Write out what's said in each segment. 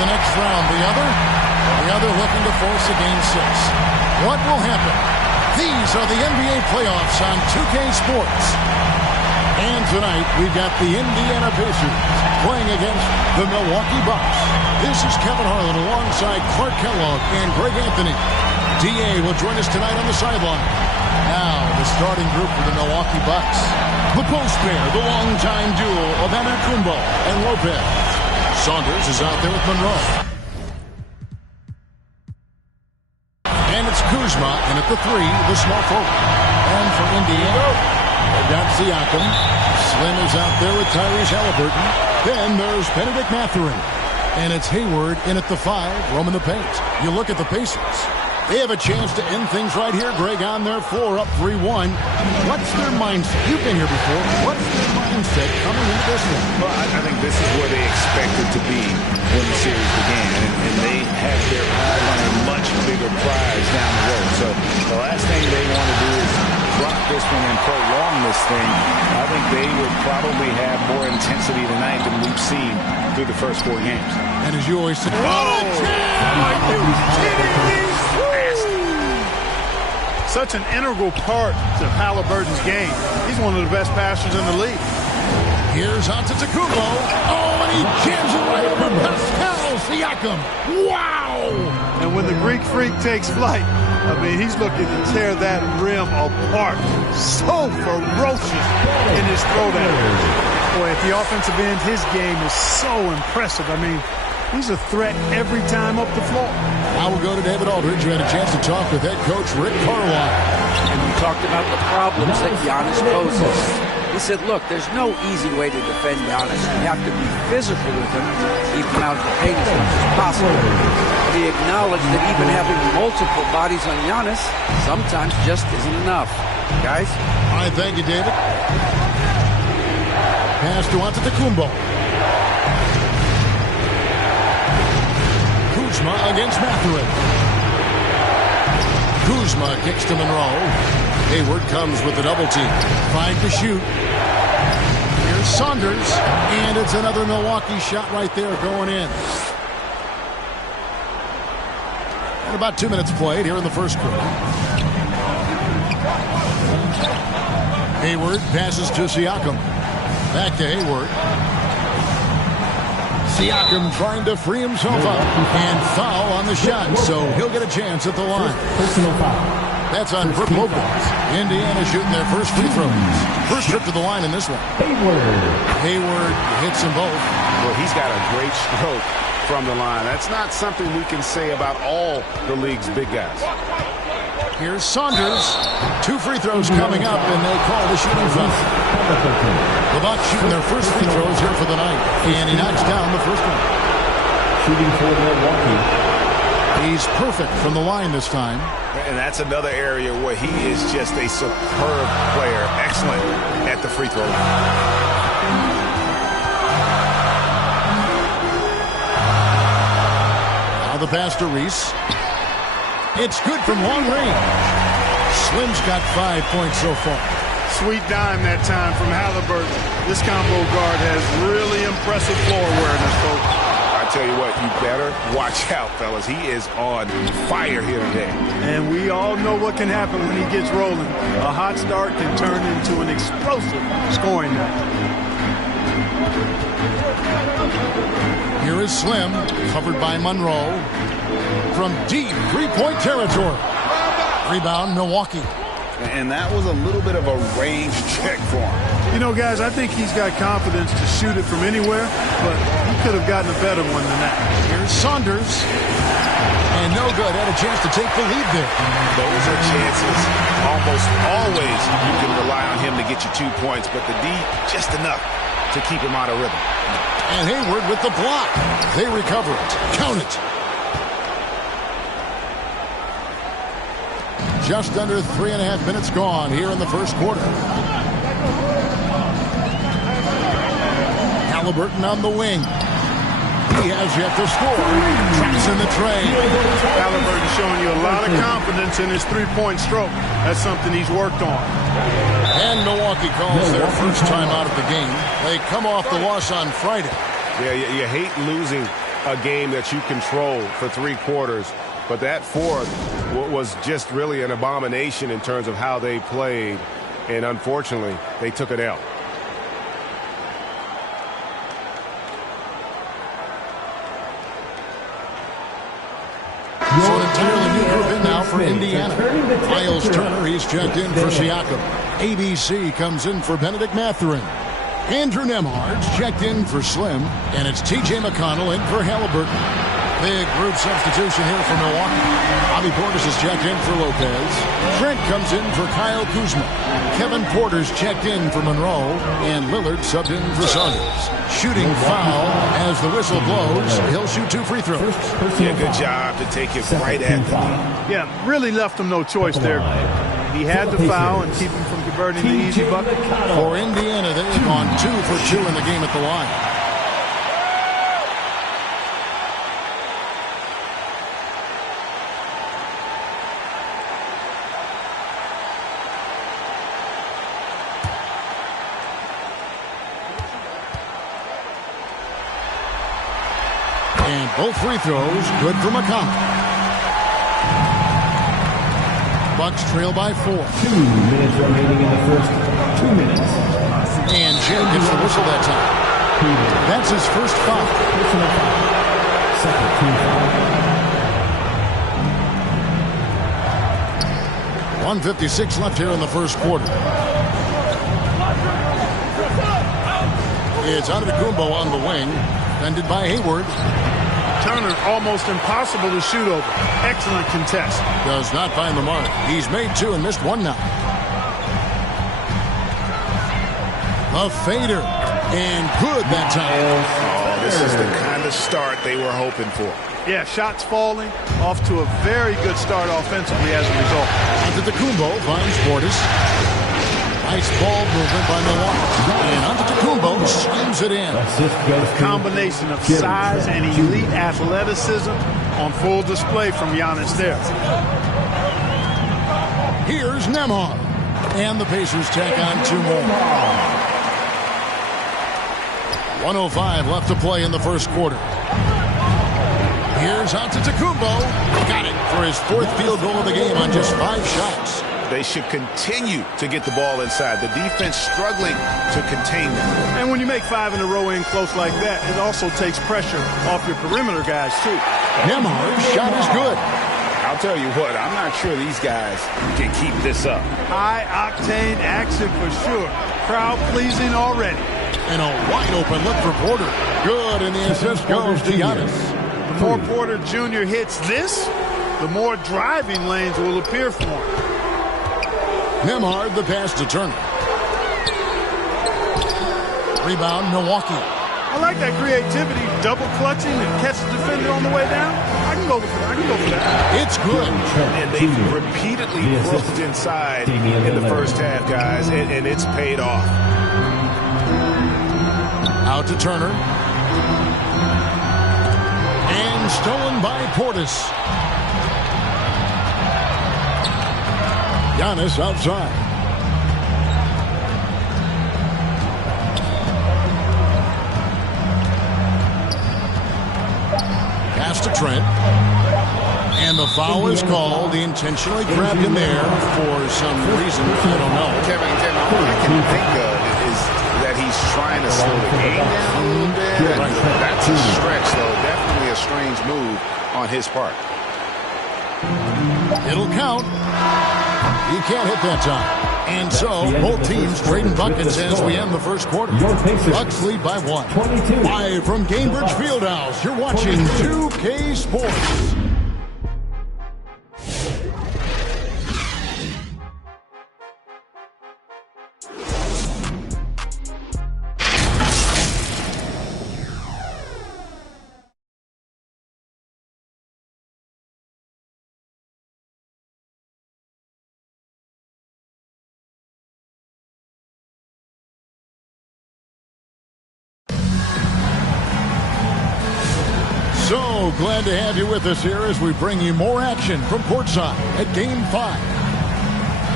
the next round. The other looking to force a game 6. What will happen? These are the NBA playoffs on 2K Sports. And tonight, we've got the Indiana Pacers playing against the Milwaukee Bucks. This is Kevin Harlan alongside Clark Kellogg and Greg Anthony. D.A. will join us tonight on the sideline. Now, the starting group for the Milwaukee Bucks. The post pair, the longtime duo of Antetokounmpo and Lopez. Saunders is out there with Monroe. And it's Kuzma, and at the 3, the small forward. And for Indiana, they've got Siakam. Slim is out there with Tyrese Halliburton. Then there's Benedict Mathurin. And it's Hayward in at the 5, roaming the paint. You look at the Pacers. They have a chance to end things right here, Greg, on their floor, up 3-1. What's their mindset? You've been here before. What's their mindset coming into this one? Well, I think this is where they expected to be when the series began. And they had their eye on a much bigger prize down the road. So the last thing they want to do is drop this one and prolong this thing. I think they would probably have more intensity tonight than we've seen through the first 4 games. And as you always say, such an integral part to Halliburton's game. He's one of the best passers in the league. Here's Antetokounmpo. Oh, and he jams it right over Pascal Siakam. Wow! And when the Greek Freak takes flight, I mean, he's looking to tear that rim apart. So ferocious in his throwdown. Boy, at the offensive end, his game is so impressive. I mean, he's a threat every time up the floor. Now we'll go to David Aldridge, who had a chance to talk with head coach Rick Carlisle. And we talked about the problems that Giannis poses. He said, look, there's no easy way to defend Giannis. You have to be physical with him, keep him out of the paint as much as possible. But he acknowledged that even having multiple bodies on Giannis sometimes just isn't enough. Guys? All right, thank you, David. Pass to Antetokounmpo. Kuzma against Mathurin. Kuzma kicks to Monroe. Hayward comes with the double team. 5 to shoot. Here's Saunders. And it's another Milwaukee shot right there going in. And about 2 minutes played here in the first quarter. Hayward passes to Siakam. Back to Hayward. Siakam trying to free himself up and foul on the shot, so he'll get a chance at the line. Personal foul. That's on Brook Lopez. Indiana shooting their first free throws. First trip to the line in this one. Hayward hits them both. Well, he's got a great stroke from the line. That's not something we can say about all the league's big guys. Here's Saunders. 2 free throws coming up, and they call the shooting foul. The Bucks shooting their first free throws here for the night, and he knocks down the first one. Shooting for Milwaukee. He's perfect from the line this time. And that's another area where he is just a superb player. Excellent at the free throw line. Now the pass to Reese. It's good from long range. Slim's got 5 points so far. Sweet dime that time from Halliburton. This combo guard has really impressive floor awareness, folks. I tell you what, you better watch out, fellas. He is on fire here today. And we all know what can happen when he gets rolling. A hot start can turn into an explosive scoring night. Here is Slim, covered by Monroe. From deep three-point territory. Rebound, Milwaukee. And that was a little bit of a range check for him. You know, guys, I think he's got confidence to shoot it from anywhere, but he could have gotten a better one than that. Here's Saunders. And no good. Had a chance to take the lead there. Those are chances. Almost always you can rely on him to get you 2 points, but the D, just enough to keep him out of rhythm. And Hayward with the block. They recover it. Count it. Just under 3.5 minutes gone here in the first quarter. Halliburton on the wing. He has yet to score. Traps in the tray. Halliburton showing you a lot of confidence in his three-point stroke. That's something he's worked on. And Milwaukee calls their first time out of the game. They come off the loss on Friday. Yeah, you hate losing a game that you control for 3 quarters. But that fourth was just really an abomination in terms of how they played. And unfortunately, they took an L. So an entirely new group in now for Indiana. Miles Turner, he's checked in for Siakam. ABC comes in for Benedict Mathurin. Andrew Nembhard's checked in for Slim. And it's T.J. McConnell in for Halliburton. Big group substitution here for Milwaukee. Bobby Portis is checked in for Lopez. Trent comes in for Kyle Kuzma. Kevin Porter's checked in for Monroe. And Lillard subbed in for Saunders. Shooting foul as the whistle blows. He'll shoot 2 free throws. Yeah, good job to take it right at the knee. Yeah, really left him no choice there. He had to foul and keep him from converting the easy bucket. For Indiana, they've gone 2 for 2 in the game at the line. And both free throws good for McConnell. Bucks trail by 4. 2 minutes remaining in the first 2 minutes. And Jay gets the whistle that time. That's his first foul. Personal foul. Second team foul. 1:56 left here in the first quarter. It's Antetokounmpo on the wing. Defended by Hayward. Turner almost impossible to shoot over. Excellent contest. Does not find the mark. He's made 2 and missed 1 now. A fader. And good that time. Oh, this is the kind of start they were hoping for. Yeah, shots falling. Off to a very good start offensively as a result. Antetokounmpo finds Portis. Nice ball movement by Milwaukee. And Antetokounmpo slams it in. Combination of size and elite athleticism on full display from Giannis there. Here's Nembhard. And the Pacers tack on 2 more. 1:05 left to play in the first quarter. Here's Antetokounmpo. Got it for his 4th field goal of the game on just 5 shots. They should continue to get the ball inside. The defense struggling to contain them. And when you make 5 in a row in close like that, it also takes pressure off your perimeter guys, too. Nembhard's shot is good. I'll tell you what, I'm not sure these guys can keep this up. High-octane action for sure. Crowd-pleasing already. And a wide-open look for Porter. Good, and the assist goes to Giannis. The more Porter Jr. hits this, the more driving lanes will appear for him. Nembhard, the pass to Turner. Rebound, Milwaukee. I like that creativity, double clutching and catch the defender on the way down. I can go for that. It's good. And they've repeatedly broke inside in the first half, guys, and it's paid off. Out to Turner. And stolen by Portis. Giannis outside. Pass to Trent. And the foul is called. He intentionally grabbed him there for some reason. I don't know. Kevin, all I can think of is that he's trying to slow the game down a little bit. That's a stretch, though. Definitely a strange move on his part. It'll count. He can't hit that time. And so, both teams trading buckets as we end the first quarter. Bucks lead by 1. Live from Gainbridge Fieldhouse, you're watching 2K Sports. So glad to have you with us here as we bring you more action from courtside at Game 5.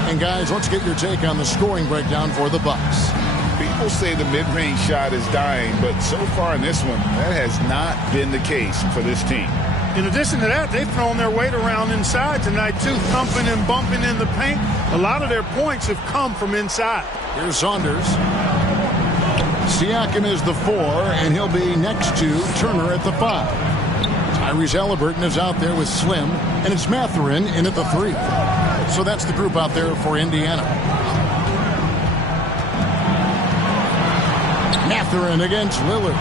And guys, let's get your take on the scoring breakdown for the Bucks. People say the mid-range shot is dying, but so far in this one, that has not been the case for this team. In addition to that, they've thrown their weight around inside tonight, too, thumping and bumping in the paint. A lot of their points have come from inside. Here's Saunders. Siakam is the 4, and he'll be next to Turner at the 5. Tyrese Halliburton is out there with Slim, and it's Mathurin in at the 3. So that's the group out there for Indiana. Mathurin against Lillard.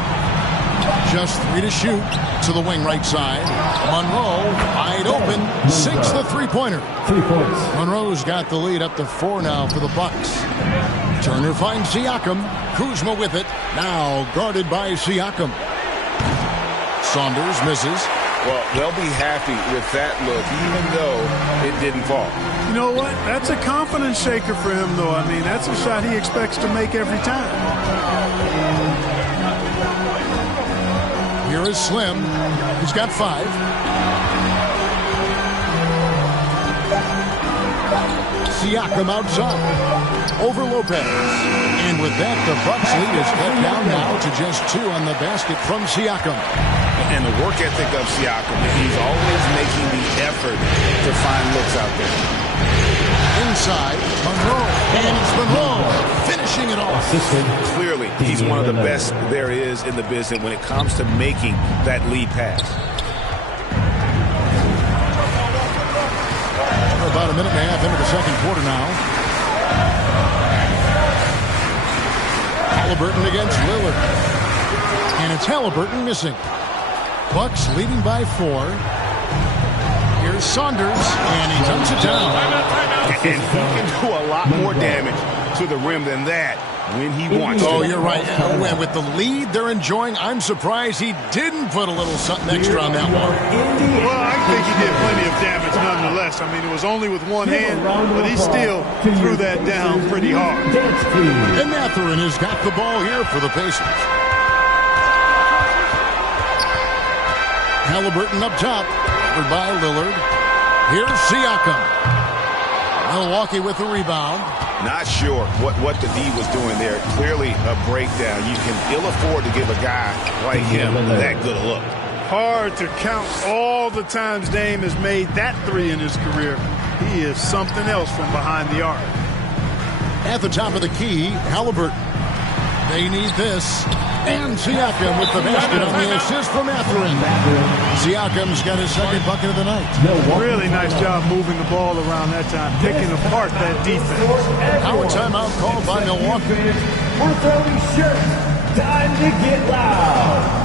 Just 3 to shoot to the wing right side. Monroe, wide open, sinks the three-pointer. 3 points. Monroe's got the lead up to 4 now for the Bucks. Turner finds Siakam. Kuzma with it. Now guarded by Siakam. Saunders misses. Well, they'll be happy with that look, even though it didn't fall. You know what? That's a confidence shaker for him, though. I mean, that's a shot he expects to make every time. Here is Slim. He's got 5. Siakam outside. Over Lopez. And with that, the Bucks lead is cut down now to just 2 on the basket from Siakam. And the work ethic of Siakam, he's always making the effort to find looks out there. Inside, Monroe. And it's Monroe finishing it off. Clearly, he's one of the best there is in the business when it comes to making that lead pass. We're about a minute and a half into the second quarter now. Halliburton against Lillard. And it's Halliburton missing. Bucks leading by 4. Here's Saunders, and he dumps it down. And he can do a lot more damage to the rim than that when he wants to. Oh, you're right. And with the lead they're enjoying, I'm surprised he didn't put a little something extra on that one. Well, I think he did plenty of damage nonetheless. I mean, it was only with one hand, but he still threw that down pretty hard. And Mathurin has got the ball here for the Pacers. Halliburton up top, covered by Lillard. Here's Siakam. Milwaukee with the rebound. Not sure what the D was doing there. Clearly a breakdown. You can ill afford to give a guy like him that good a look. Hard to count all the times Dame has made that 3 in his career. He is something else from behind the arc. At the top of the key, Halliburton. They need this. And Siakam with the basket on the assist from Mathurin. Siakam's got his second bucket of the night. Really nice job moving the ball around that time, picking apart that defense. Now a timeout called by Milwaukee. We're throwing shirts. Time to get loud.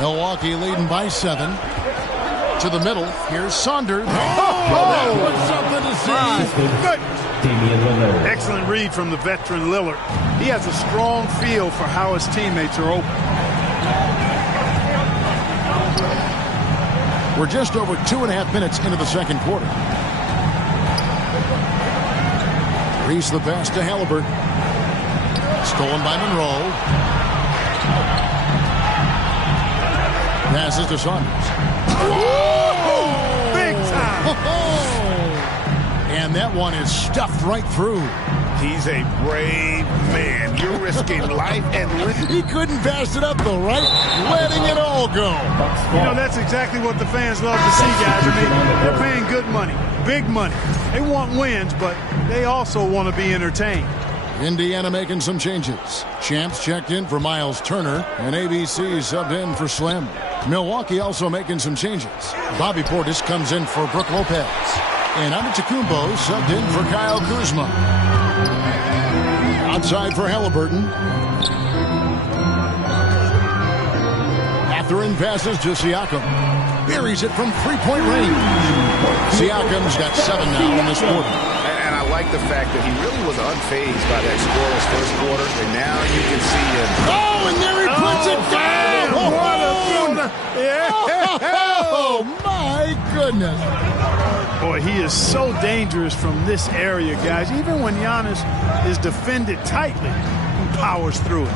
Milwaukee leading by 7. To the middle. Here's Saunders. That was something to see. Excellent read from the veteran Lillard. He has a strong feel for how his teammates are open. We're just over 2.5 minutes into the second quarter. Reese the pass to Halliburton. Stolen by Monroe. Passes to Saunders. Big time! And that one is stuffed right through. He's a brave man. You're risking life and limb. He couldn't pass it up, though, right? Letting it all go. You know, that's exactly what the fans love to see, guys. I mean, they're paying good money, big money. They want wins, but they also want to be entertained. Indiana making some changes. Champs checked in for Miles Turner, and ABC subbed in for Slim. Milwaukee also making some changes. Bobby Portis comes in for Brook Lopez. And Antetokounmpo subbed in for Kyle Kuzma. Outside for Halliburton. Mathurin passes to Siakam. Buries it from three-point range. Siakam's got 7 now in this quarter. And I like the fact that he really was unfazed by that scoreless first quarter, and now you can see him. Oh, and there he puts it down! Oh, my goodness. Boy, he is so dangerous from this area, guys. Even when Giannis is defended tightly, he powers through it.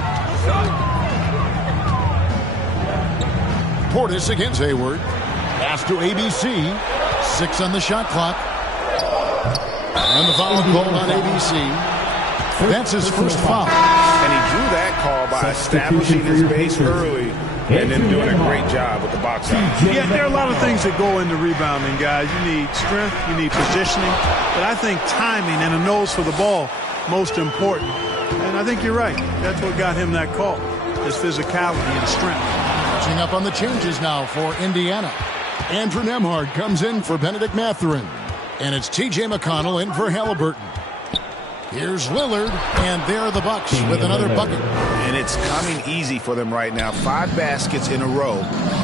Portis against Hayward. Pass to ABC. 6 on the shot clock. And the foul called on ABC. That's his first foul. And he drew that call by establishing his base early and then doing a great job with the box out. Yeah, there are a lot of things that go into rebounding, guys. You need strength, you need positioning, but I think timing and a nose for the ball, most important. And I think you're right. That's what got him that call, his physicality and strength. Catching up on the changes now for Indiana. Andrew Nembhard comes in for Benedict Mathurin. And it's T.J. McConnell in for Halliburton. Here's Lillard, and there are the Bucks with another bucket. And it's coming easy for them right now. 5 baskets in a row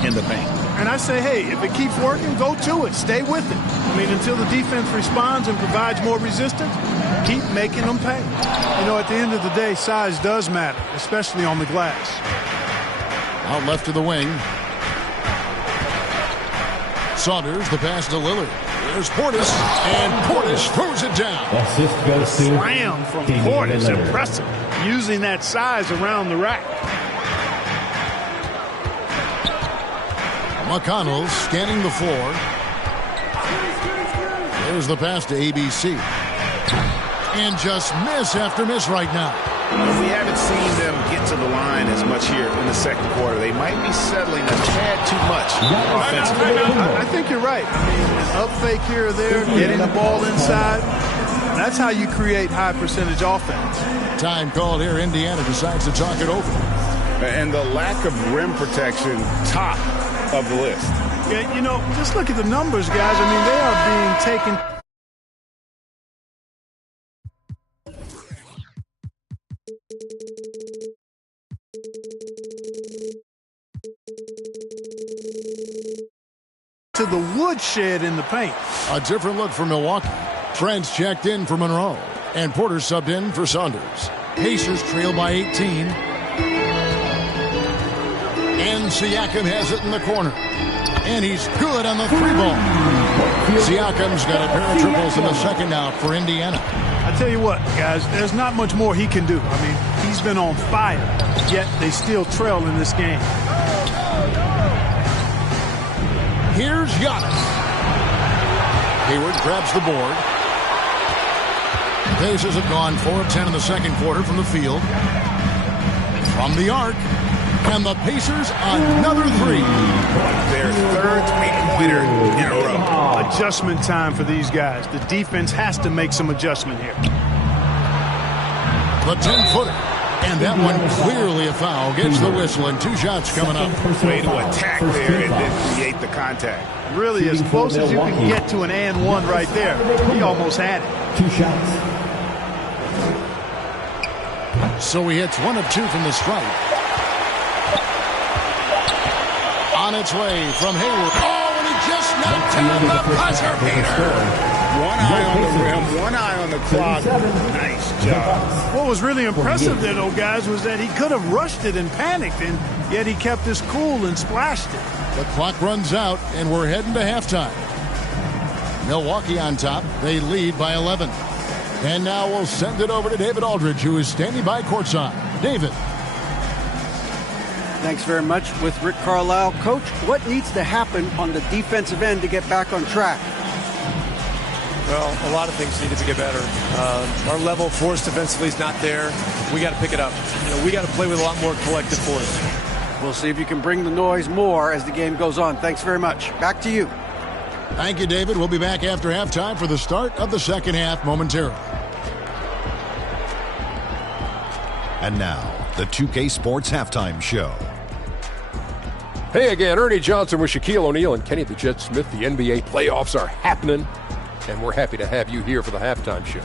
in the paint. And I say, hey, if it keeps working, go to it. Stay with it. I mean, until the defense responds and provides more resistance, keep making them pay. You know, at the end of the day, size does matter, especially on the glass. Out left to the wing. Saunders, the pass to Lillard. There's Portis, and Portis throws it down. Assist goes to Slam from Portis, impressive. Using that size around the rack. McConnell scanning the floor. There's the pass to ABC. And just miss after miss right now. We haven't seen them get to the line as much here in the second quarter. They might be settling a tad too much offensively. I think you're right. I mean, an up fake here or there, getting the ball inside. That's how you create high percentage offense. Time called here. Indiana decides to talk it over. And the lack of rim protection, top of the list. Yeah, you know, just look at the numbers, guys. I mean, they are being taken to the woodshed in the paint. A different look for Milwaukee. Trent's checked in for Monroe. And Porter subbed in for Saunders. Pacers trail by 18. And Siakam has it in the corner. And he's good on the 3-ball. Siakam's got a pair of triples in the second out for Indiana. I tell you what, guys, there's not much more he can do. I mean, he's been on fire, yet they still trail in this game. Here's Giannis. Hayward grabs the board. Pacers have gone 4 of 10 in the second quarter from the field. From the arc. And the Pacers another 3. Their third three-pointer in a row. Adjustment time for these guys. The defense has to make some adjustment here. The 10-footer. And that one clearly a foul. Gets the whistle and 2 shots coming up. Way to attack there and then create the contact. Really as close as you can get to an and one right there. He almost had it. 2 shots. So he hits 1 of 2 from the stripe. On its way from Hayward. Oh, and he just knocked down the buzzer beater. 1 eye on the rim, 1 eye on the clock. Nice job. What was really impressive there, though, guys, was that he could have rushed it and panicked, and yet he kept his cool and splashed it. The clock runs out, and we're heading to halftime. Milwaukee on top. They lead by 11. And now we'll send it over to David Aldridge, who is standing by courtside. David. Thanks very much. With Rick Carlisle. Coach, what needs to happen on the defensive end to get back on track? Well, a lot of things need to get better. Our level of force defensively is not there. We got to pick it up. You know, we got to play with a lot more collective force. We'll see if you can bring the noise more as the game goes on. Thanks very much. Back to you. Thank you, David. We'll be back after halftime for the start of the second half momentarily. And now, the 2K Sports Halftime Show. Hey again, Ernie Johnson with Shaquille O'Neal and Kenny the Jet Smith. The NBA playoffs are happening. and we're happy to have you here for the halftime show.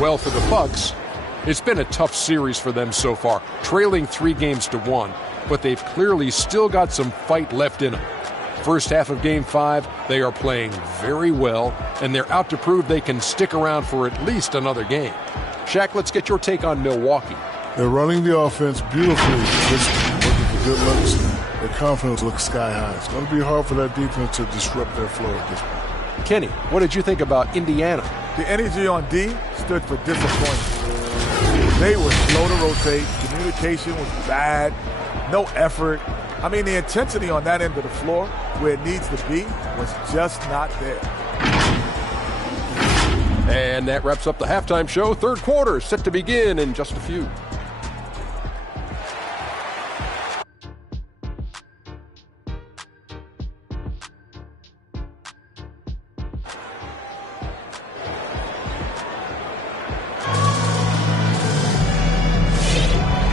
Well, for the Bucks, it's been a tough series for them so far, trailing 3-1, but they've clearly still got some fight left in them. First half of Game 5, they are playing very well, and they're out to prove they can stick around for at least another game. Shaq, let's get your take on Milwaukee. They're running the offense beautifully, just looking for good looks. Their confidence looks sky high. It's going to be hard for that defense to disrupt their flow at this point. Kenny, what did you think about Indiana? The energy on D stood for disappointment. They were slow to rotate. Communication was bad. No effort. I mean, the intensity on that end of the floor, where it needs to be, was just not there. And that wraps up the halftime show. Third quarter set to begin in just a few.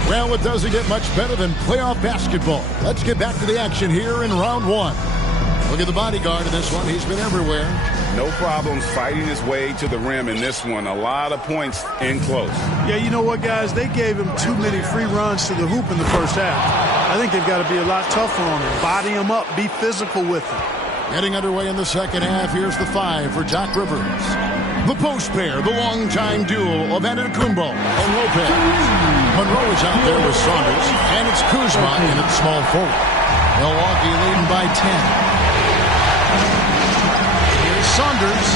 Well, it doesn't get much better than playoff basketball. Let's get back to the action here in round one. Look at the bodyguard in this one. He's been everywhere. No problems fighting his way to the rim in this one. A lot of points in close. Yeah, you know what, guys? They gave him too many free runs to the hoop in the first half. I think they've got to be a lot tougher on him. Body him up. Be physical with him. Getting underway in the second half. Here's the 5 for Doc Rivers. The post pair, the longtime duo of Antetokounmpo and Lopez. Monroe is out there with Saunders, and it's Kuzma in at small forward. Milwaukee leading by 10. Here's Saunders.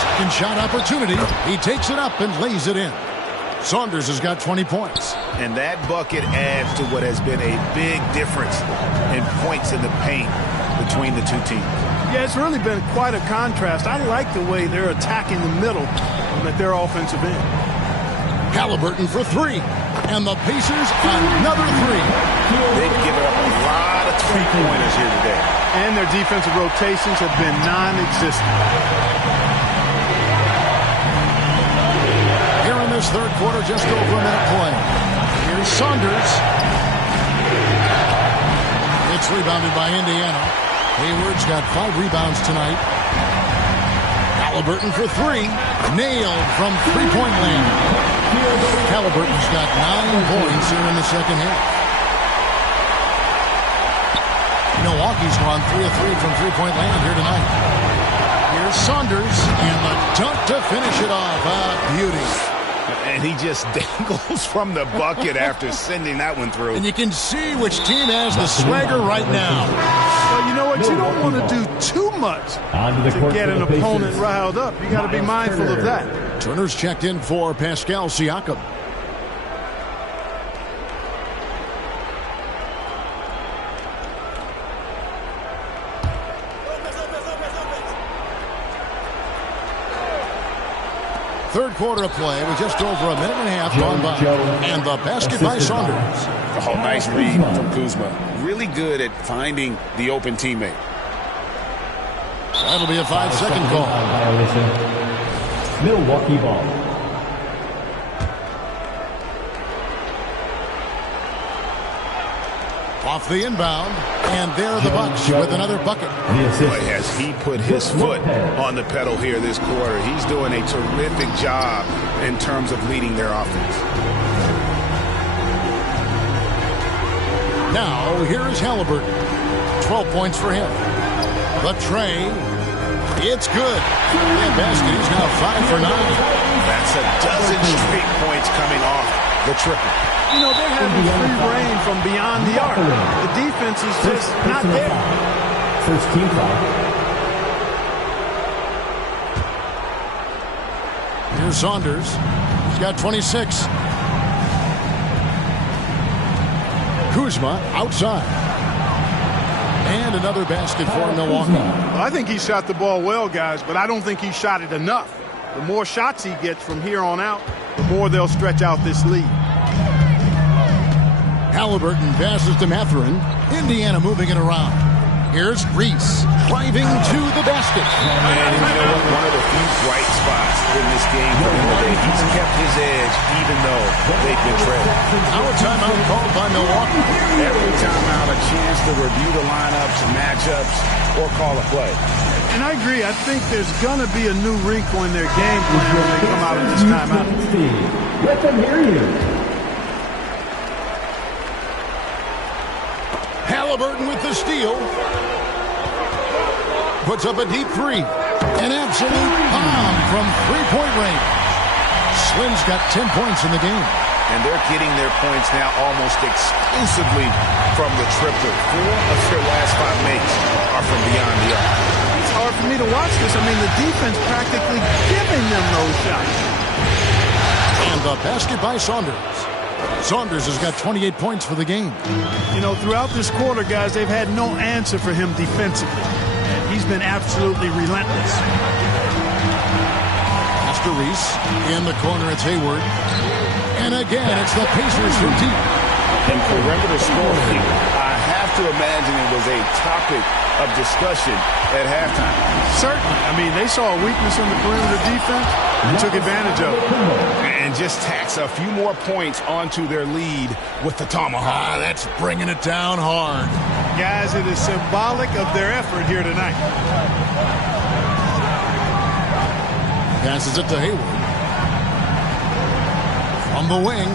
Second shot opportunity. He takes it up and lays it in. Saunders has got 20 points. And that bucket adds to what has been a big difference in points in the paint between the two teams. Yeah, it's really been quite a contrast. I like the way they're attacking the middle at their offensive end. Halliburton for 3. And the Pacers another 3. They've given up a lot of three-pointers here today. And their defensive rotations have been non-existent. Here in this third quarter, just over a minute play. Here's Saunders. It's rebounded by Indiana. Hayward's got 5 rebounds tonight. Halliburton for 3. Nailed from three-point land. Halliburton's got 9 points here in the second half. Milwaukee's gone 3 of 3 from three-point land here tonight. Here's Saunders and the dunk to finish it off. A beauty. And he just dangles from the bucket after sending that one through. And you can see which team has the swagger right now. Well, you know what? You don't want to do too much to get an opponent riled up. You got to be mindful of that. Turner's checked in for Pascal Siakam. Third quarter of play with just over a minute and a half gone by. And the basket by Saunders. Oh, nice read from Kuzma. Really good at finding the open teammate. That'll be a 5-second call. Milwaukee ball. Off the inbound, and there the Bucks with another bucket. Boy, has he put his foot on the pedal here this quarter. He's doing a terrific job in terms of leading their offense. Now, here is Halliburton. 12 points for him. The tray. It's good. That basket is now 5 for 9. That's a dozen straight points coming off the triple. You know, they're having free reign from beyond the arc. The defense is just not there. First team foul. Here's Saunders. He's got 26. Kuzma outside. And another basket for Milwaukee. Well, I think he shot the ball well, guys, but I don't think he shot it enough. The more shots he gets from here on out, the more they'll stretch out this lead. Halliburton passes to Mathurin. Indiana moving it around. Here's Reese driving to the basket. And you know what? One of the few bright spots in this game for him today. He's kept his edge even though they've been trailed. Now a timeout called by Milwaukee. Every timeout a chance to review the lineups, matchups, or call a play. And I agree. I think there's going to be a new wrinkle in their game plan when they come out of this timeout. Let them hear you. Halliburton with the steal. Puts up a deep three. An absolute bomb from three-point range. Slim's got 10 points in the game. And they're getting their points now almost exclusively from the triple. 4 of their last 5 makes are from beyond the arc. It's hard for me to watch this. I mean, the defense practically giving them those shots. And the basket by Saunders. Saunders has got 28 points for the game. You know, throughout this quarter, guys, they've had no answer for him defensively. And he's been absolutely relentless. Master Reese in the corner. It's Hayward. And again, it's the Pacers from deep. And perimeter scoring, I have to imagine it was a topic of discussion at halftime. Certainly. I mean, they saw a weakness in the perimeter defense and took advantage of it. And just tacks a few more points onto their lead with the tomahawk. That's bringing it down hard. Guys, it is symbolic of their effort here tonight. Passes it to Hayward. From the wing.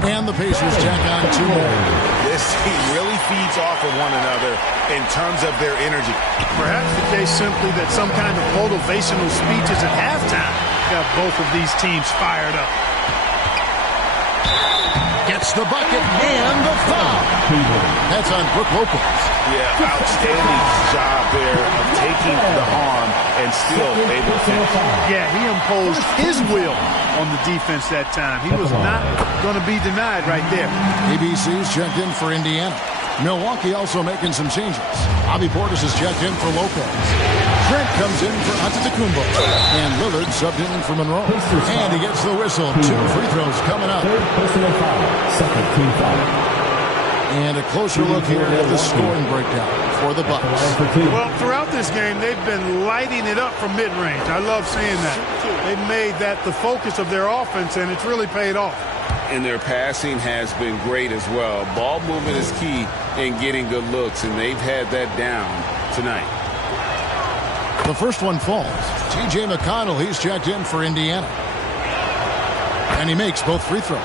And the Pacers tack on 2 more. This team really feeds off of one another in terms of their energy. Perhaps the case simply that some kind of motivational speeches at halftime got both of these teams fired up. Gets the bucket and the foul. That's on Brook Lopez. Yeah, outstanding job there of taking the harm and still able to finish. Yeah, he imposed his will on the defense that time. He was not going to be denied right there. ABC's checked in for Indiana. Milwaukee also making some changes. Bobby Portis is checked in for Lopez. Trent comes in for Antetokounmpo. And Lillard subbed in for Monroe. And he gets the whistle. 2 free throws coming up. Personal foul. Second team foul. And a closer look here at the scoring breakdown for the Bucks. Well, throughout this game, they've been lighting it up from mid-range. I love seeing that. They've made that the focus of their offense, and it's really paid off. And their passing has been great as well. Ball movement is key in getting good looks, and they've had that down tonight. The first one falls. T.J. McConnell, he's checked in for Indiana. And he makes both free throws.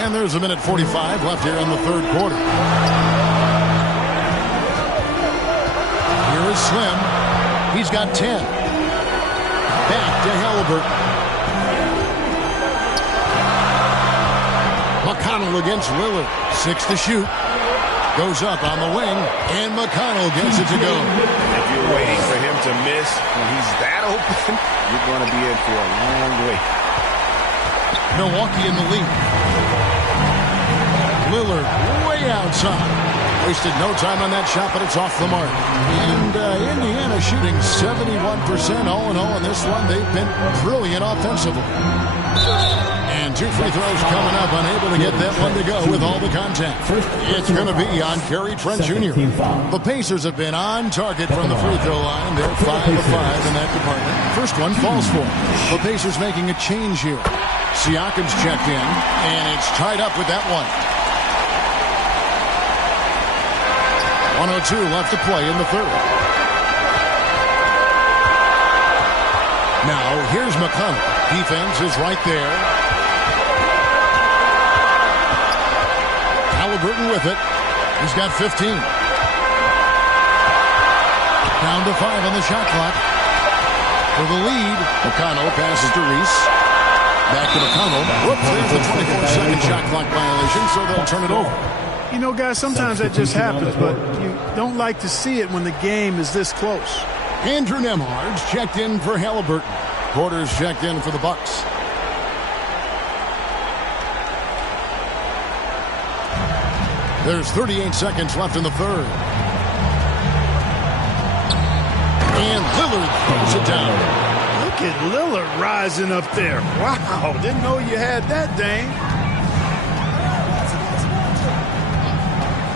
And there's a minute 45 left here in the third quarter. Here is Slim. He's got 10. Back to Halliburton. McConnell against Lillard. 6 to shoot. Goes up on the wing, and McConnell gets it to go. If you're waiting for him to miss when he's that open, you're going to be in for a long wait. Milwaukee in the lead. Lillard way outside. Wasted no time on that shot, but it's off the mark. And Indiana shooting 71% all in all in this one. They've been brilliant offensively. And 2 free throws coming up, unable to get that one to go with all the contact. It's going to be on Gary Trent Jr. The Pacers have been on target from the free throw line. They're 5 of 5 in that department. First one falls for them. The Pacers making a change here. Siakam's checked in, and it's tied up with that one. 1:02 left to play in the third. Now, here's McConnell. Defense is right there. Halliburton with it. He's got 15. Down to 5 on the shot clock. For the lead, McConnell passes to Reese. Back to McConnell. Whoops, there's the 24-second shot clock violation, so they'll turn it over. You know, guys, sometimes that just happens, but you don't like to see it when the game is this close. Andrew Nembhard's checked in for Halliburton. Porter's checked in for the Bucks. There's 38 seconds left in the third. And Lillard throws it down. Look at Lillard rising up there. Wow, didn't know you had that, Dane.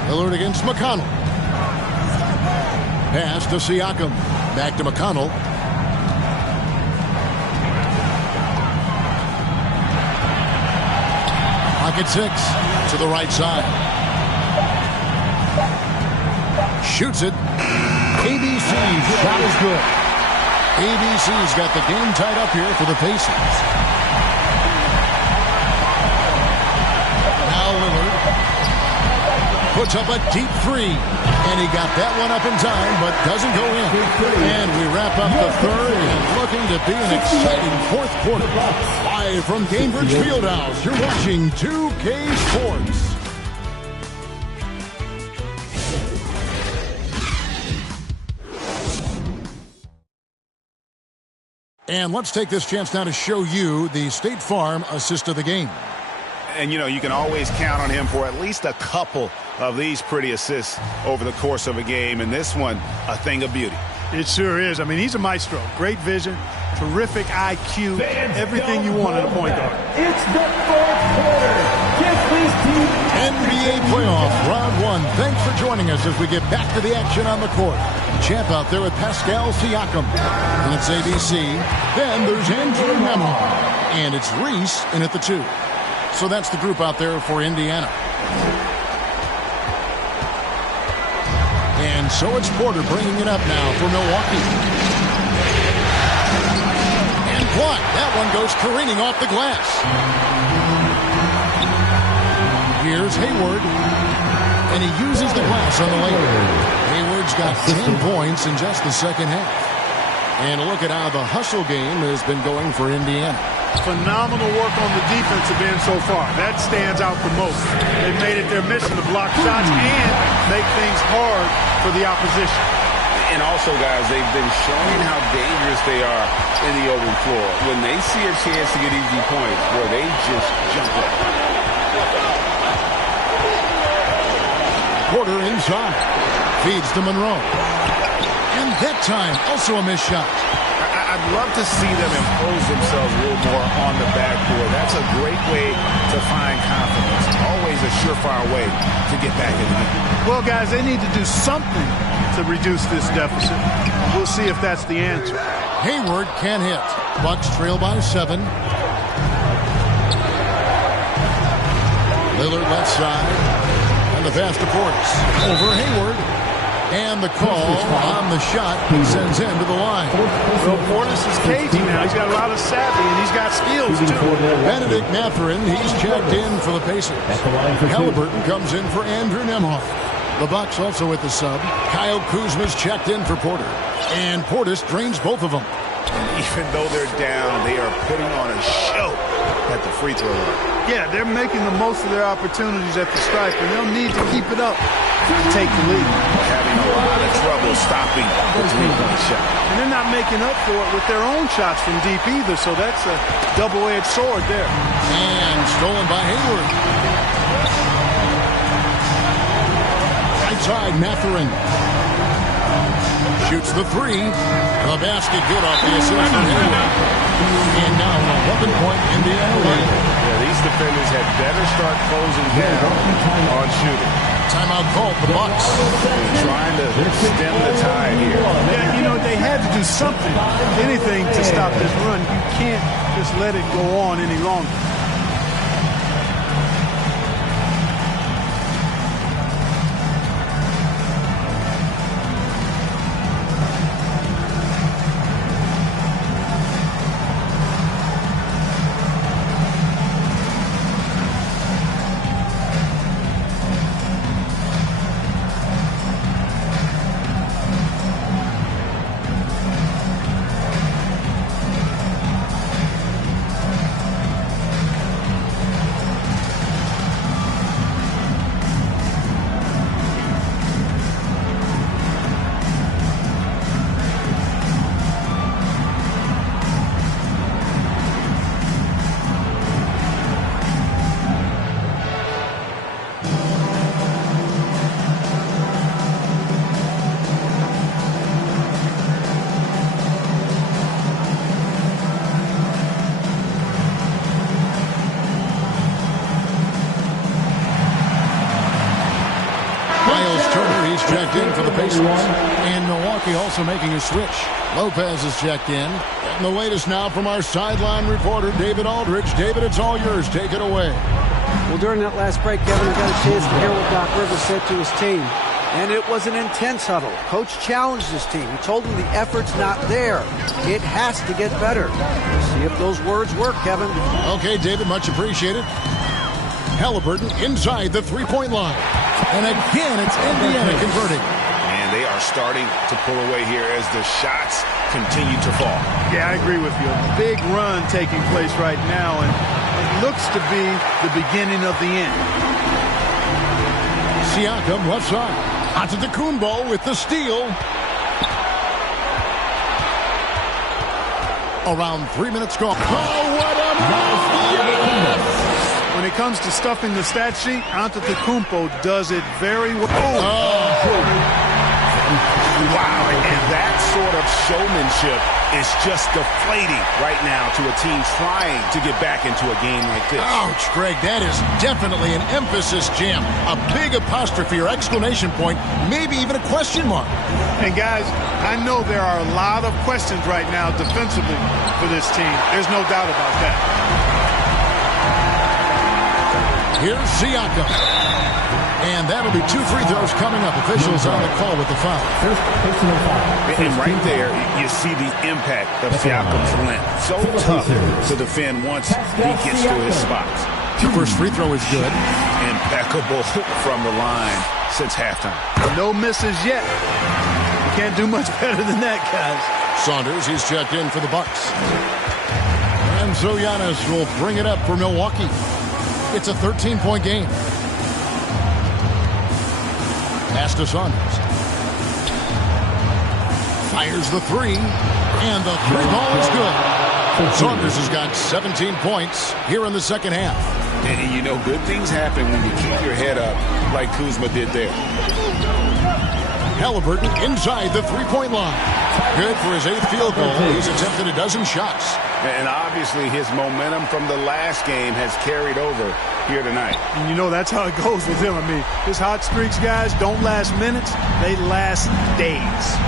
Lillard against McConnell. Pass to Siakam. Back to McConnell. Pocket 6 to the right side. Shoots it. ABC's shot is good. ABC's got the game tied up here for the Pacers. Now Lillard puts up a deep three. And he got that one up in time, but doesn't go in. And we wrap up the third and looking to be an exciting fourth quarter. Live from Cambridge Fieldhouse, you're watching 2K Sports. And let's take this chance now to show you the State Farm assist of the game. And, you know, you can always count on him for at least a couple of these pretty assists over the course of a game. And this one, a thing of beauty. It sure is. I mean, he's a maestro. Great vision, terrific IQ, everything you want in a point guard. It's the fourth quarter. Give these teams NBA playoff round 1. Thanks for joining us as we get back to the action on the court. Champ out there with Pascal Siakam. And it's ABC. Then there's Andrew Nemhard. And it's Reese in at the 2. So that's the group out there for Indiana. And so it's Porter bringing it up now for Milwaukee. And blocked. That one goes careening off the glass. Here's Hayward. And he uses the glass on the lane. Hayward's got 10 points in just the second half. And look at how the hustle game has been going for Indiana. Phenomenal work on the defensive end so far. That stands out the most. They've made it their mission to block shots and make things hard for the opposition. And also, guys, they've been showing how dangerous they are in the open floor. When they see a chance to get easy points, boy, they just jump up. Porter inside. Feeds to Monroe. And that time, also a missed shot. I'd love to see them impose themselves a little more on the backboard. That's a great way to find confidence. Always a surefire way to get back in the game. Well, guys, they need to do something to reduce this deficit. We'll see if that's the answer. Hayward can't hit. Bucks trail by 7. Lillard left side. And the pass to Portis. Over Hayward. And the call on the shot sends him to the line. Well, Portis is cagey now. He's got a lot of savvy, and he's got skills, too. Benedict Mathurin, he's checked in for the Pacers. Halliburton comes in for Andrew Nemhard. The Bucks also with the sub. Kyle Kuzma's checked in for Porter. And Portis drains both of them. Even though they're down, they are putting on a show at the free throw line. Yeah, they're making the most of their opportunities at the stripe, and they'll need to keep it up to take the lead. Having a lot of trouble stopping the three-point shot. And they're not making up for it with their own shots from deep either, so that's a double-edged sword there. And stolen by Hayward. Right side, Mathurin. Shoots the 3. The basket good off the assist from Hayward. And now a 11-point Indiana lead. Yeah, these defenders had better start closing down on shooting. Timeout called the Bucks. Trying to stem the tide here. Yeah, you know, they had to do something, anything to stop this run. You can't just let it go on any longer. checked in for the Pacers. And Milwaukee also making a switch. Lopez is checked in. And the latest now from our sideline reporter, David Aldridge. David, it's all yours. Take it away. Well, during that last break, Kevin, we got a chance to hear what Doc Rivers said to his team. And it was an intense huddle. Coach challenged his team. He told them the effort's not there. It has to get better. See if those words work, Kevin. Okay, David, much appreciated. Halliburton inside the three-point line. And again, it's Indiana converting. And they are starting to pull away here as the shots continue to fall. Yeah, I agree with you. A big run taking place right now, and it looks to be the beginning of the end. Siakam left side. Antetokounmpo with the steal. Around 3 minutes gone. Oh, what a move! Yes! When it comes to stuffing the stat sheet, Antetokounmpo does it very well. Wow, and that sort of showmanship is just deflating right now to a team trying to get back into a game like this. Ouch, Greg, that is definitely an emphasis jam. A big apostrophe or exclamation point, maybe even a question mark. And guys, I know there are a lot of questions right now defensively for this team. There's no doubt about that. Here's Siakam. And that'll be 2 free throws coming up. Officials on the call with the foul. And right there, you see the impact of Siakam's length. So tough to defend once he gets to his spots. The first free throw is good. Impeccable from the line since halftime. No misses yet. You can't do much better than that, guys. Saunders, he's checked in for the Bucks. And so Giannis will bring it up for Milwaukee. It's a 13-point game. Pass to Saunders. Fires the three. And the three ball is good. Saunders has got 17 points here in the second half. And you know, good things happen when you keep your head up like Kuzma did there. Halliburton inside the three-point line. Good for his 8th field goal. He's attempted a dozen shots. And obviously his momentum from the last game has carried over here tonight. And you know, that's how it goes with him. I mean, his hot streaks, guys, don't last minutes. They last days.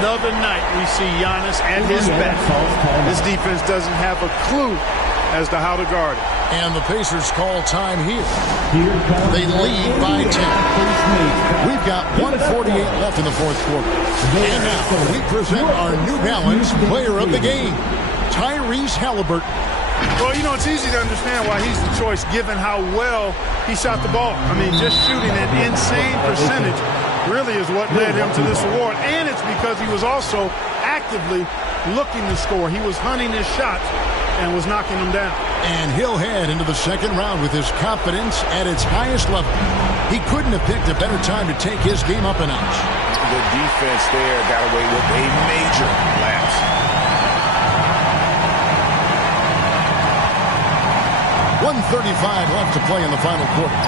Another night we see Giannis at his best. This defense doesn't have a clue as to how to guard it. And the Pacers call time here. They lead by 10. We've got 1:48 left in the fourth quarter. And now we present our New Balance player of the game, Tyrese Halliburton. Well, you know, it's easy to understand why he's the choice given how well he shot the ball. I mean, just shooting an insane percentage really is what led him to this award. And it's because he was also actively looking to score. He was hunting his shots and was knocking them down. And he'll head into the second round with his confidence at its highest level. He couldn't have picked a better time to take his game up a notch. The defense there got away with a major lapse. 1:35 left to play in the final quarter.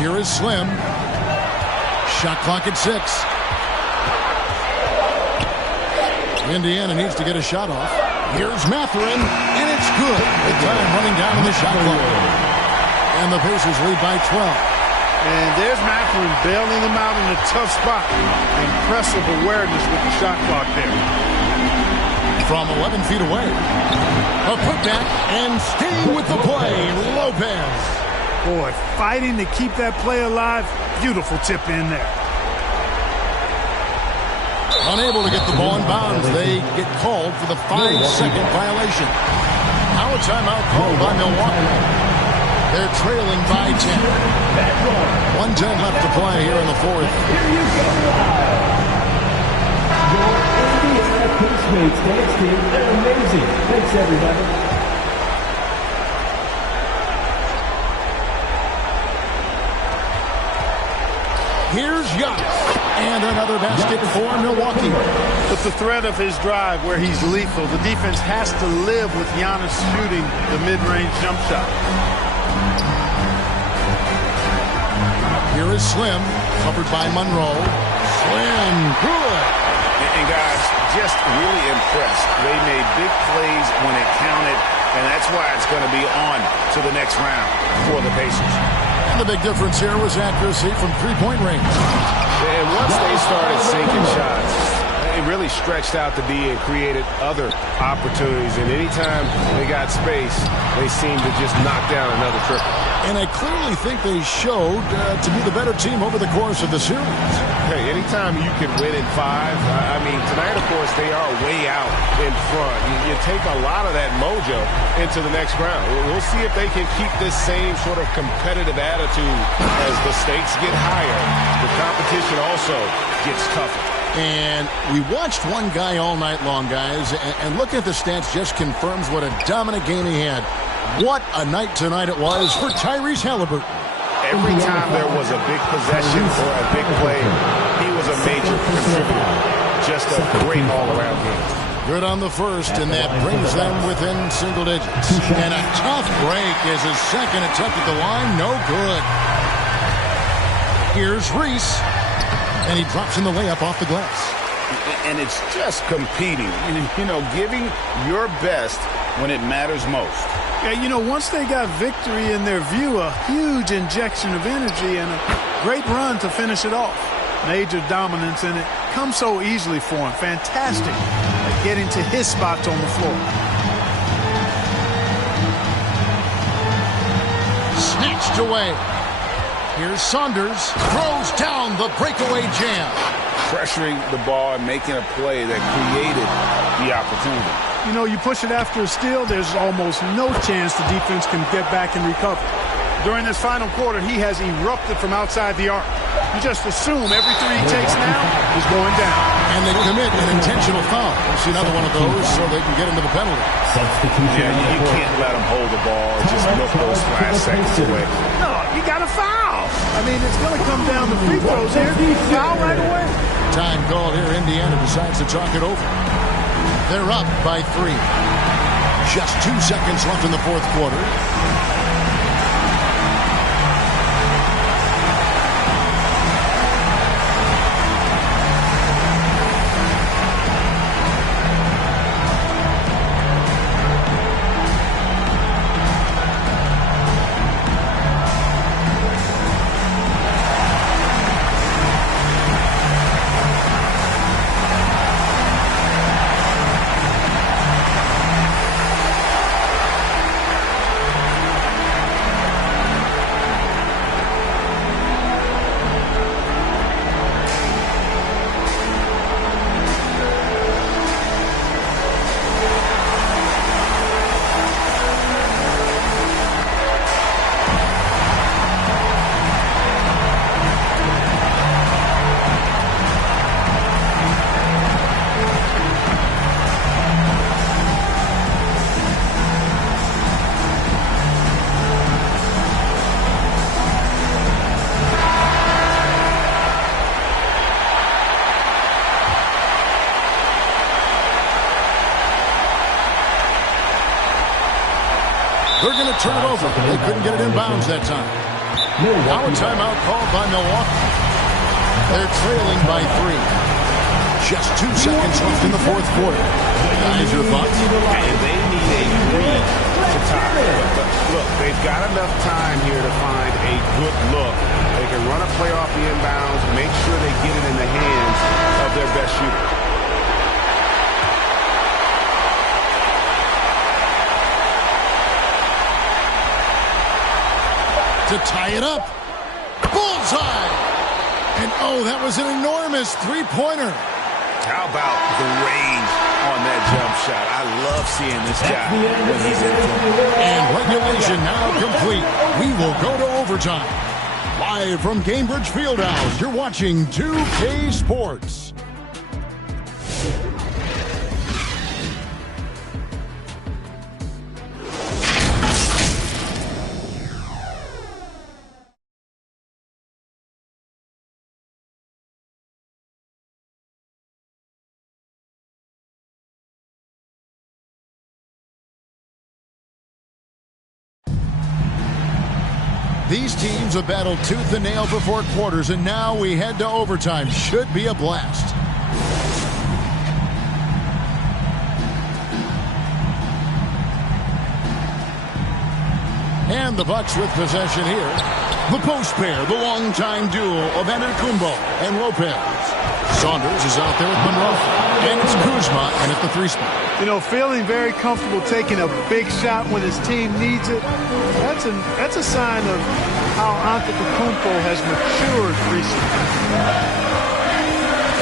Here is Slim. Shot clock at 6. Indiana needs to get a shot off. Here's Mathurin, and it's good. The time running down in the shot clock. And the Pacers lead by 12. And there's Mathurin bailing them out in a tough spot. Impressive awareness with the shot clock there. From 11 feet away. A putback and staying with the play, Lopez. Boy, fighting to keep that play alive. Beautiful tip in there. Unable to get the ball in bounds. They get called for the 5-second violation. Now a timeout called by Milwaukee. They're trailing by 10. 1:10 left to play here in the fourth. Here you go live. Your Indiana Postmates dance team, they're amazing. Thanks, everybody. Here's Giannis. And another basket for Milwaukee. But the threat of his drive where he's lethal, the defense has to live with Giannis shooting the mid-range jump shot. Here is Slim, covered by Monroe. Slim, good. And guys, just really impressed. They made big plays when it counted, and that's why it's going to be on to the next round for the Pacers. And the big difference here was accuracy from three-point range. And once they started sinking shots, it really stretched out the D and created other opportunities. And anytime they got space, they seemed to just knock down another triple. And I clearly think they showed to be the better team over the course of the series. Hey, anytime you can win in 5, I mean, tonight, of course, they are way out in front. You take a lot of that mojo into the next round. We'll see if they can keep this same sort of competitive attitude as the stakes get higher. The competition also gets tougher. And we watched one guy all night long, guys, and looking at the stats just confirms what a dominant game he had. What a night tonight it was for Tyrese Halliburton. Every time there was a big possession or a big play, he was a major contributor. Just a great all-around game. Good on the first, and that brings them within single digits. And a tough break is his second attempt at the line. No good. Here's Reese. And he drops in the layup off the glass. And it's just competing, you know, giving your best when it matters most. Yeah, you know, once they got victory in their view, a huge injection of energy and a great run to finish it off. Major dominance, and it comes so easily for him. Fantastic at getting to his spots on the floor. Snatched away. Here's Saunders. Throws down the breakaway jam. Pressuring the ball and making a play that created the opportunity. You know, you push it after a steal, there's almost no chance the defense can get back and recover. During this final quarter, he has erupted from outside the arc. You just assume every three he takes now is going down. And they commit an intentional foul. We'll see another one of those so they can get into the penalty. Yeah, you can't let them hold the ball and just milk those last seconds away. No, you got to foul. I mean, it's going to come down to free throws here. Foul right away. Time called here. Indiana decides to talk it over. They're up by 3. Just 2 seconds left in the fourth quarter. They're going to turn it over. They couldn't get it in bounds that time. Now a timeout called by Milwaukee. They're trailing by 3. Just 2 seconds left in the fourth quarter. Guys, your thoughts? And they need a lead to tie. But look, they've got enough time here to find a good look. They can run a play off the inbounds, make sure they get it in the hands of their best shooter. To tie it up. Bullseye! And oh, that was an enormous three-pointer. How about the range on that jump shot? I love seeing this guy when he's in front. And regulation now complete. We will go to overtime. Live from Cambridge Fieldhouse, you're watching 2K Sports. These teams have battled tooth and nail for 4 quarters, and now we head to overtime. Should be a blast. And the Bucks with possession here. The post pair, the longtime duo of Antetokounmpo and Lopez. Saunders is out there with Monroe. And it's Kuzma in at the 3 spot. You know, feeling very comfortable taking a big shot when his team needs it. That's a sign of how Antetokounmpo has matured recently.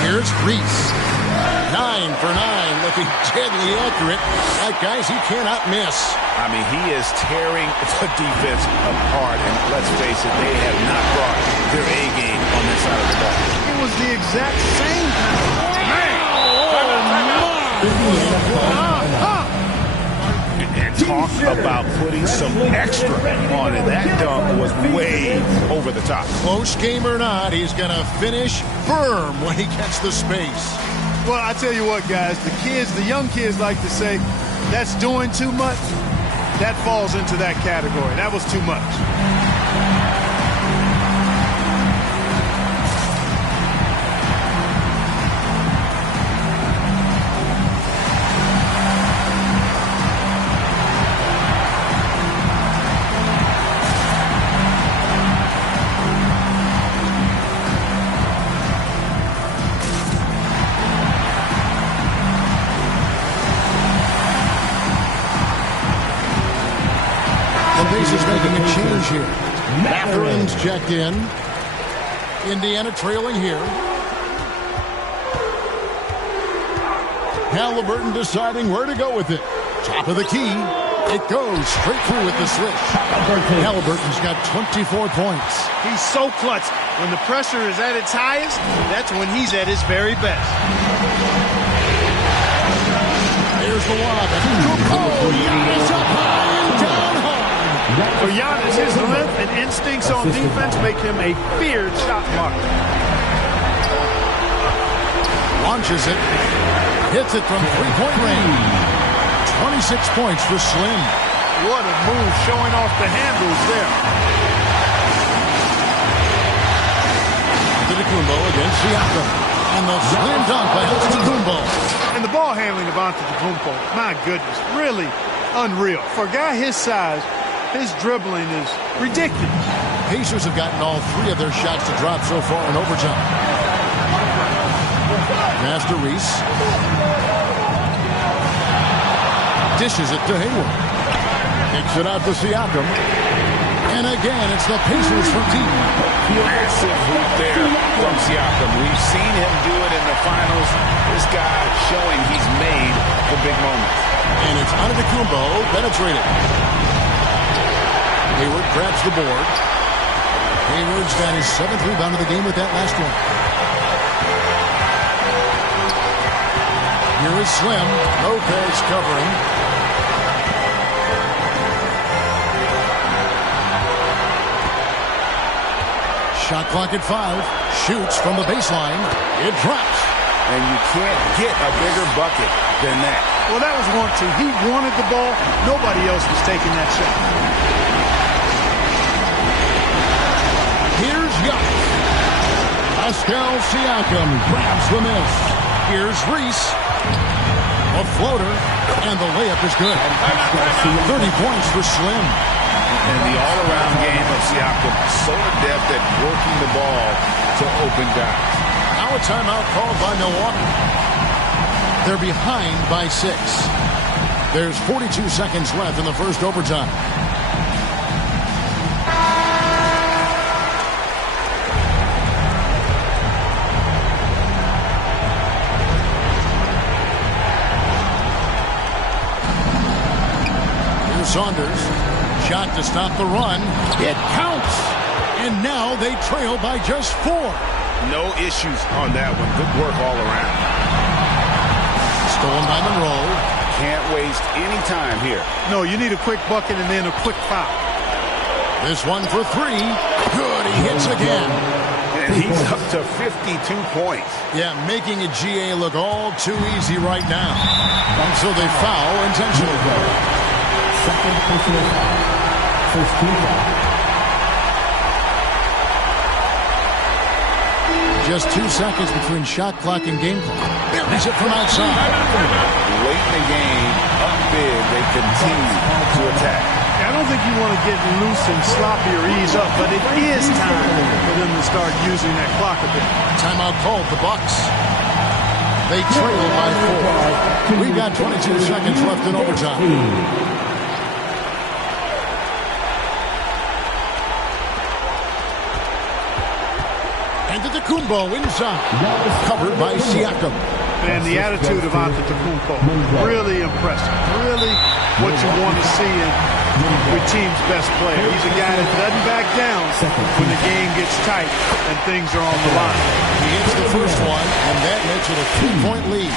Here's Reese. 9 for 9, looking deadly accurate. Like guys he cannot miss. I mean, he is tearing the defense apart, and let's face it, they have not brought their A game on this side of the ball. It was the exact same. And talk about putting some extra on it. That dunk was way over the top. Close game or not, he's going to finish firm when he gets the space. Well, I tell you what, guys, the young kids like to say, that's doing too much. That falls into that category. That was too much. Is making a change here. Matherin's checked in. Indiana trailing here. Halliburton deciding where to go with it. Top of the key. It goes straight through with the switch. Halliburton's got 24 points. He's so clutch. When the pressure is at its highest, that's when he's at his very best. There's the lob. Oh, Giannis up high and down hard. For Giannis, his length and instincts on defense make him a feared shot blocker. Launches it. Hits it from three-point range. 26 points for Slim. What a move, showing off the handles there. Antetokounmpo against Siakam. And the slam dunk by Antetokounmpo. And the ball handling of Antetokounmpo, my goodness, really unreal. For a guy his size, his dribbling is ridiculous. Pacers have gotten all 3 of their shots to drop so far in overtime. Master Reese. Dishes it to Hayward. Kicks it out to Siakam. And again, it's the Pacers from deep. Massive hoop there from Siakam. We've seen him do it in the finals. This guy showing he's made for big moments. And it's Antetokounmpo penetrated. Hayward grabs the board. Hayward's got his 7th rebound of the game with that last one. Here is Slim. Lopez covering. Shot clock at 5. Shoots from the baseline. It drops. And you can't get a bigger bucket than that. Well, that was 1-2. He wanted the ball. Nobody else was taking that shot. Here's Giannis. Pascal Siakam grabs the miss. Here's Reese. A floater. And the layup is good. 30 points for Slim. And the all-around game of Siakam, so adept at working the ball to open guys. Now a timeout called by Milwaukee. They're behind by 6. There's 42 seconds left in the first overtime. Here's Saunders. Shot to stop the run. It counts. And now they trail by just 4. No issues on that one. Good work all around. Stolen by Monroe. Can't waste any time here. No, you need a quick bucket and then a quick foul. This one for 3. Good, he hits again. And he's up to 52 points. Yeah, making a GA look all too easy right now. And so they foul intentionally. Second personal foul. First team foul. Just 2 seconds between shot clock and game clock. Buries it from outside. Late in the game, up big, they continue to attack. I don't don't think you want to get loose and sloppy or ease up, but it is time for them to start using that clock a bit. Timeout called, the Bucks. They trail by 4. We've got 22 seconds left in overtime. Antetokounmpo inside, covered by Siakam. And the attitude of Antetokounmpo, really impressive. Really what you want to see in your team's best player. He's a guy that doesn't back down when the game gets tight and things are on the line. He hits the first one, and that makes it a 3-point lead.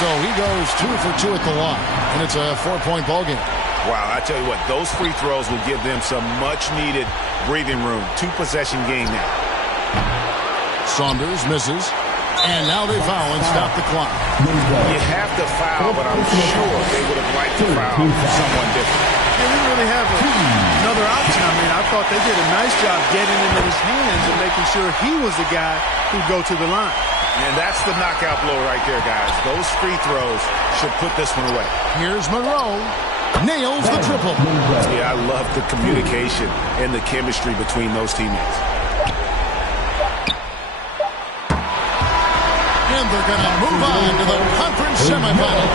So he goes 2 for 2 at the line, and it's a 4-point ball game. Wow, I tell you what, those free throws will give them some much-needed breathing room. 2-possession game now. Saunders misses, and now they foul and stop the clock. You have to foul, but I'm sure they would have liked to foul someone different. They didn't really have another option. I mean, I thought they did a nice job getting into his hands and making sure he was the guy who'd go to the line. And that's the knockout blow right there, guys. Those free throws should put this one away. Here's Monroe. Nails the triple. Yeah, I love the communication and the chemistry between those teammates. And they're going to move on to the conference semifinals.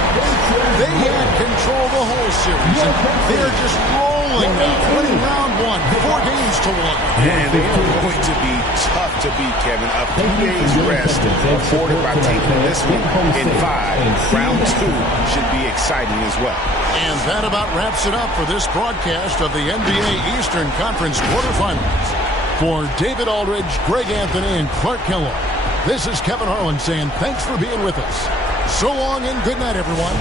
They had control the whole series, and they're just rolling now, winning round 1, 4 games to 1. And they are going to be tough to beat, Kevin. A few days rest afforded by taking this one in 5. Round 2 should be exciting as well. And that about wraps it up for this broadcast of the NBA Eastern Conference quarterfinals. For David Aldridge, Greg Anthony, and Clark Kellogg, this is Kevin Harlan saying thanks for being with us. So long and good night, everyone.